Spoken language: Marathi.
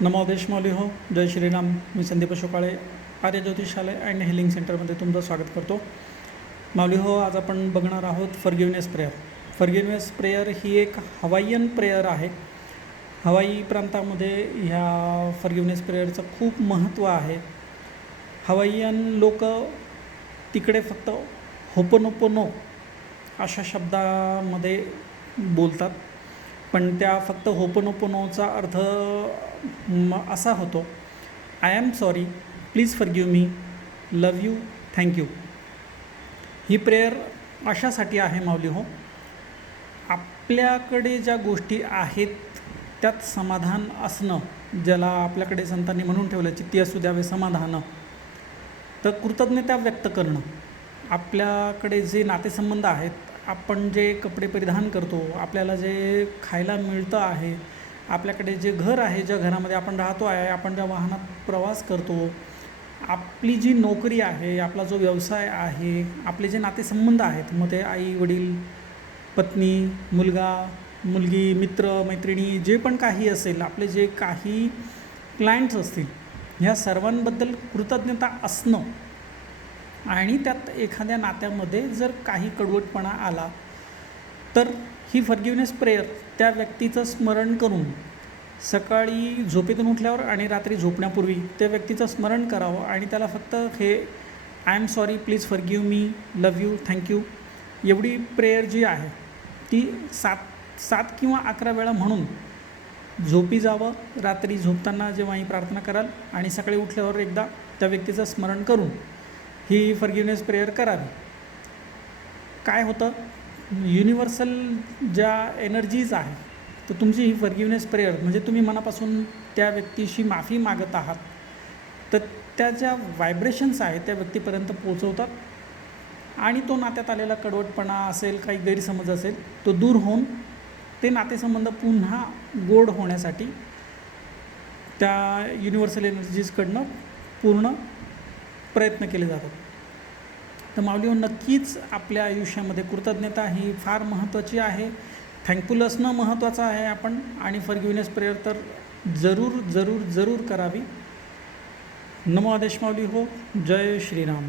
नमो देशमावली हो. जय श्रीराम. मी संदीप शोकाळे आर्य ज्योतिषालय अँड हिलिंग सेंटरमध्ये तुमचं स्वागत करतो. माऊली हो आज आपण बघणार आहोत फर्गिवनेस प्रेयर. फर्गिवनेस प्रेयर ही एक हवाईयन प्रेयर आहे. हवाई प्रांतामध्ये ह्या फर्गिवनेस प्रेयरचं खूप महत्त्व आहे. हवाईयन लोक तिकडे फक्त होपनोपोनो अशा शब्दामध्ये बोलतात. पण त्या फक्त होपनोपोनोचा अर्थ म असा होतो I am sorry please for me love you thank you he prayer अशासाठी आहे माऊली हो. आपल्याकडे ज्या गोष्टी आहेत त्यात समाधान असणं ज्याला आपल्याकडे संतांनी म्हणून ठेवलं चित्ती असू द्यावे समाधान तर कृतज्ञता व्यक्त करणं आपल्याकडे जे नातेसंबंध आहेत आपण जे कपडे परिधान करतो आपल्याला जे खायला मिळतं आहे आपल्याकडे जे घर आहे ज्या घरामध्ये आपण राहतो आहे आपण ज्या वाहनात प्रवास करतो आपली जी नोकरी आहे आपला जो व्यवसाय आहे आपले जे नातेसंबंध आहेत मग ते आई वडील पत्नी मुलगा मुलगी मित्र मैत्रिणी जे पण काही असेल आपले जे काही क्लायंट्स असतील ह्या सर्वांबद्दल कृतज्ञता असणं आणि त्यात एखाद्या नात्यामध्ये जर काही कडवटपणा आला तर ही फर्गिवनेस प्रेयर त्या व्यक्तीचं स्मरण करून सकाळी झोपेतून उठल्यावर आणि रात्री झोपण्यापूर्वी त्या व्यक्तीचं स्मरण करावं आणि त्याला फक्त हे I am sorry please forgive me love you thank you एवढी प्रेयर जी आहे ती सात सात किंवा अकरा वेळा म्हणून झोपी जावं रात्री झोपताना जेव्हा ही प्रार्थना कराल आणि सकाळी उठल्यावर एकदा त्या व्यक्तीचं स्मरण करून ही फर्गिवनेस प्रेयर करावी. काय होतं? युनिव्हर्सल ज्या एनर्जीज आहे तर तुमची ही फर्गिवनेस प्रेयर म्हणजे तुम्ही मनापासून त्या व्यक्तीशी माफी मागत आहात तर त्या ज्या व्हायब्रेशन्स आहेत त्या व्यक्तीपर्यंत पोचवतात आणि तो नात्यात आलेला कडवटपणा असेल काही गैरसमज असेल तो दूर होऊन ते नातेसंबंध पुन्हा गोड होण्यासाठी त्या युनिव्हर्सल एनर्जीजकडनं पूर्ण प्रयत्न केले जातात. तर माऊलीवर नक्कीच आपल्या आयुष्यामध्ये कृतज्ञता ही फार महत्त्वाची आहे. थँकफुल असणं महत्त्वाचं आहे आपण आणि फॉरगिवनेस प्रेयर तर जरूर जरूर जरूर करावी. नमो आदेश माऊली हो जय श्रीराम.